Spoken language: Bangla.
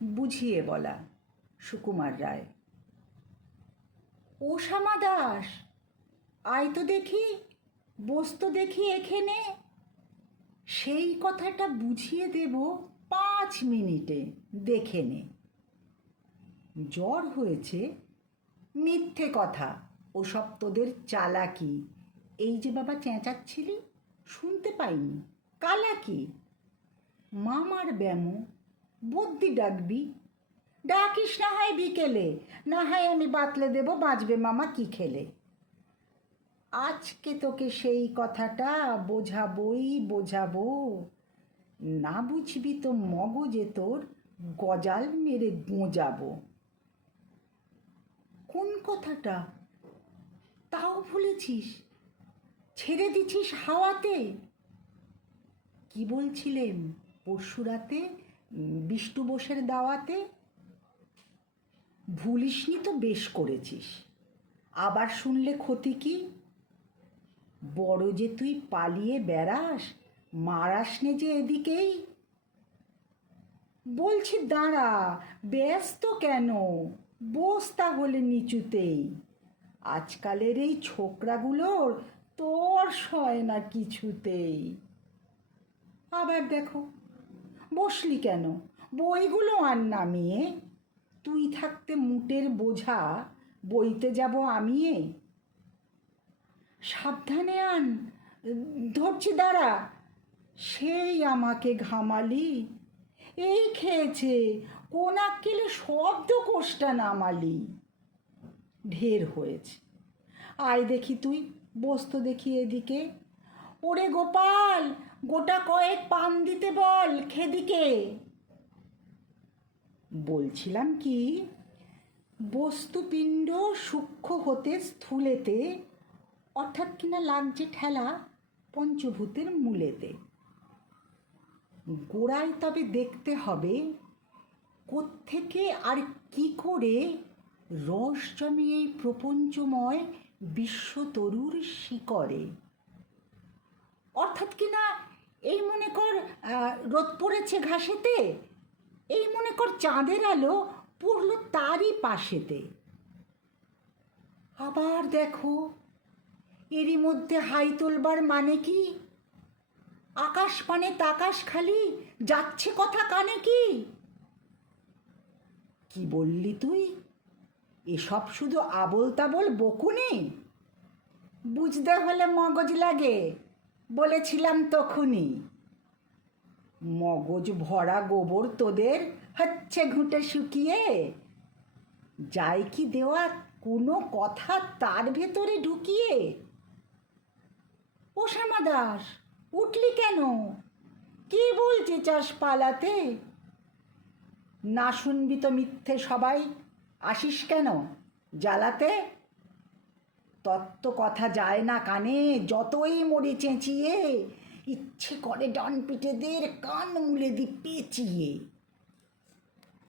বুঝিয়ে বলা। সুকুমার রায়। ও শ্যামা দাস, আয় তো দেখি, বসতো দেখি এখানে। সেই কথাটা বুঝিয়ে দেব 5 মিনিটে, দেখে নে। জ্বর হয়েছে? মিথ্যে কথা, ওসব তোদের চালাকি। এই যে বাবা চেঁচাচ্ছিলি, শুনতে পাইনি? কালাকি। মামার ব্যামো, বদ্যি ডাকবি? ডাকিস না হয় বিকেলে, না হয় আমি বাতলে দেব বাঁচবে মামা কি খেলে। আজকে তোকে সেই কথাটা বোঝাবো। না বুঝবি তো মগজে তোর গজাল মেরে গোঁজাবো। কোন কথাটা? তাও ভুলেছিস? ছেড়ে দিছিস হাওয়াতে? কি বলছিলেন পরশু রাতে বিষ্টু বোসের দাওয়াতে? ভুলিসনি তো বেশ করেছিস। আবার শুনলে ক্ষতি কি? বড় যে তুই পালিয়ে বেড়াস, মারাস নে যে এদিকেই। বলছি দাঁড়া, ব্যস্ত কেন? বস তাহলে নিচুতেই। আজকালের এই ছোকরাগুলোর তোর সয় না কিছুতেই। আবার দেখো, বসলি কেন? বইগুলো আন নামিয়ে। তুই থাকতে মুটের বোঝা বইতে যাব আমিয়ে। সাবধানে আন, ধরছি দাঁড়া। সেই আমাকে ঘামালি, এই খেয়েছে কোন আক্কেলে শব্দ কোষ্টা নামালি। ঢের হয়েছে, আয় দেখি তুই, বসতো দেখি এদিকে। ওরে গোপাল, গোটা কয়েক পান দিতে বল খেদিকে। বলছিলাম কি, বস্তুপিণ্ড সূক্ষ্ম হতে স্থূলেতে, অর্থাৎ কিনা লাগছে ঠেলা পঞ্চভূতের মূলেতে। গোড়ায় তবে দেখতে হবে কোত্থেকে আর কি করে রস জমে এই প্রপঞ্চময় বিশ্বতরুর শিকড়ে। অর্থাৎ কিনা এই মনে কর রোদ পড়েছে ঘাসেতে, এই মনে কর চাঁদের আলো পড়ল তারই পাশেতে। আবার দেখো, এরই মধ্যে হাই তোলবার মানে কি? আকাশ পানে তাকাশ খালি, যাচ্ছে কথা কানে কি? কি বললি তুই? এসব শুধু আবোল তাবোল বকুনি? বুঝতে হলে মগজ লাগে, বলেছিলাম তখনই। মগজ ভরা গোবর তোদের হচ্ছে ঘুঁটে শুকিয়ে। যায় কি দেওয়া কোনো কথা তার ভেতরে ঢুকিয়ে। ও শ্যামা দাস, উঠলি কেন? কি বলছে চাস পালাতে? না শুনবি তো মিথ্যে সবাই, আসিস কেন জ্বালাতে? তত্ত্ব কথা যায় না কানে, যতই মরি চেঁচিয়ে। ইচ্ছে করে ডান পিঠেদের কান মুলে দি পেঁচিয়ে।